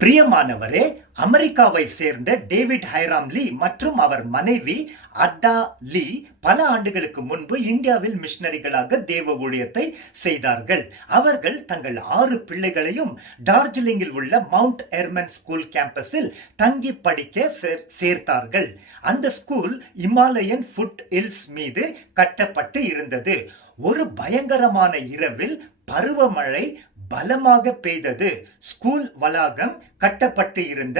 பிரியமானவரே, அமெரிக்காவை சேர்ந்த டேவிட் ஹைராம் லீ மற்றும் அவர் மனைவி அட்டா லீ பல ஆண்டுகளுக்கு முன்பு இந்தியாவில் மிஷனரிகளாக தேவ ஊழியத்தை செய்தார்கள். அவர்கள் தங்கள் 6 பிள்ளைகளையும் டார்ஜிலிங்கில் உள்ள மவுண்ட் எர்மன் ஸ்கூல் கேம்பஸில் தங்கி படிக்க சேர்த்தார்கள். அந்த ஸ்கூல் இமாலயன் ஃபுட் ஹில்ஸ் மீது கட்டப்பட்டு இருந்தது. ஒரு பயங்கரமான இரவில் பருவமழை பலமாக பெய்தது. ஸ்கூல் வளாகம் கட்டப்பட்டு இருந்த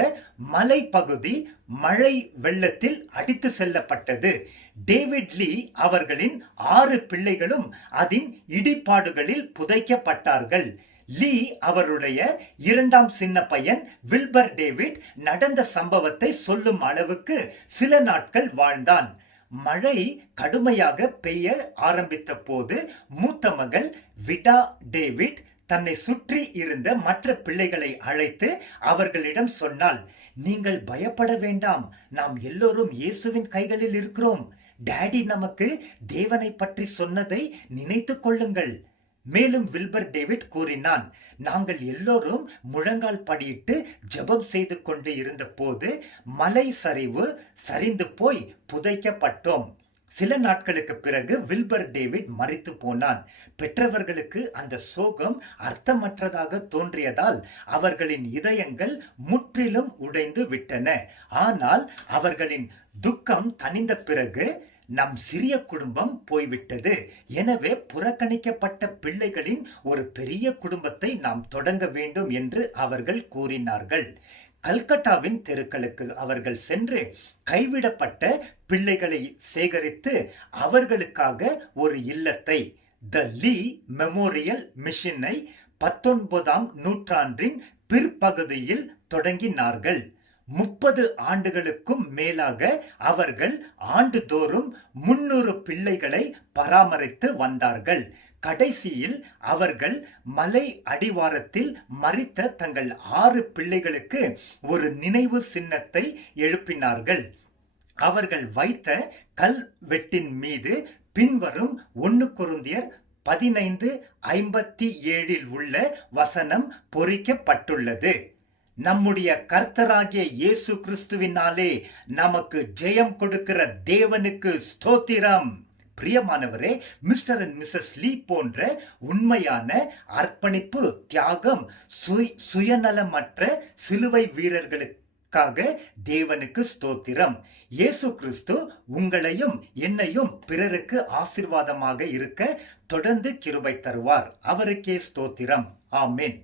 மலை பகுதி மழை வெள்ளத்தில் அடித்து செல்லப்பட்டது. டேவிட் லீ அவர்களின் 6 பிள்ளைகளும் அதன் இடிபாடுகளில் புதைக்கப்பட்டார்கள். லீ அவருடைய 2ஆம் சின்ன பையன் வில்பர் டேவிட் நடந்த சம்பவத்தை சொல்லும் அளவுக்கு சில நாட்கள் வாழ்ந்தான். மழை கடுமையாக பெய்ய ஆரம்பித்த போது மூத்த மகள் விடா டேவிட் தன்னை சுற்றி இருந்த மற்ற பிள்ளைகளை அழைத்து அவர்களிடம் சொன்னாள், நீங்கள் பயப்பட வேண்டாம், நாம் எல்லோரும் இயேசுவின் கைகளில் இருக்கிறோம். டாடி நமக்கு தேவனை பற்றி சொன்னதை நினைத்து கொள்ளுங்கள். மேலும் வில்பர் டேவிட் கூறினான், நாங்கள் எல்லோரும் முழங்கால் படியிட்டு ஜெபம் செய்து கொண்டு இருந்த போது மலை சரிவு சரிந்து போய் புதைக்கப்பட்டோம். சில நாட்களுக்கு பிறகு வில்பர் டேவிட் மரித்து போனான். பெற்றவர்களுக்கு அந்த சோகம் அர்த்தமற்றதாக தோன்றியதால் அவர்களின் இதயங்கள் முற்றிலும் உடைந்து விட்டன. ஆனால் அவர்களின் துக்கம் தணிந்த பிறகு நம் சிறிய குடும்பம் போய்விட்டது. எனவே புறக்கணிக்கப்பட்ட பிள்ளைகளின் ஒரு பெரிய குடும்பத்தை நாம் தொடங்க வேண்டும் என்று அவர்கள் கூறினார்கள். கல்கட்டாவின் தெருக்களுக்கு அவர்கள் சென்று கைவிடப்பட்ட பிள்ளைகளை சேகரித்து அவர்களுக்காக ஒரு இல்லத்தை, த லீ மெமோரியல் மிஷனை 19ஆம் நூற்றாண்டின் பிற்பகுதியில் தொடங்கினார்கள். 30 ஆண்டுகளுக்கும் மேலாக அவர்கள் ஆண்டுதோறும் 300 பிள்ளைகளை பராமரித்து வந்தார்கள். கடைசியில் அவர்கள் மலை அடிவாரத்தில் மரித்த தங்கள் 6 பிள்ளைகளுக்கு ஒரு நினைவு சின்னத்தை எழுப்பினார்கள். அவர்கள் வைத்த கல்வெட்டின் மீது பின்வரும் 1 கொரிந்தியர் 15:57 உள்ள வசனம் பொறிக்கப்பட்டுள்ளது. நம்முடைய கர்த்தராகிய இயேசு கிறிஸ்துவினாலே நமக்கு ஜெயம் கொடுக்கிற தேவனுக்கு ஸ்தோத்திரம். பிரியமானவரே, மிஸ்டர் அண்ட் மிஸ்ஸஸ் லீ போன்ற உண்மையான அர்ப்பணிப்பு, தியாகம், சுயநலமற்ற சிலுவை வீரர்களுக்காக தேவனுக்கு ஸ்தோத்திரம். இயேசு கிறிஸ்து உங்களையும் என்னையும் பிறருக்கு ஆசீர்வாதமாக இருக்க தொடர்ந்து கிருபை தருவார். அவருக்கே ஸ்தோத்திரம். ஆமென்.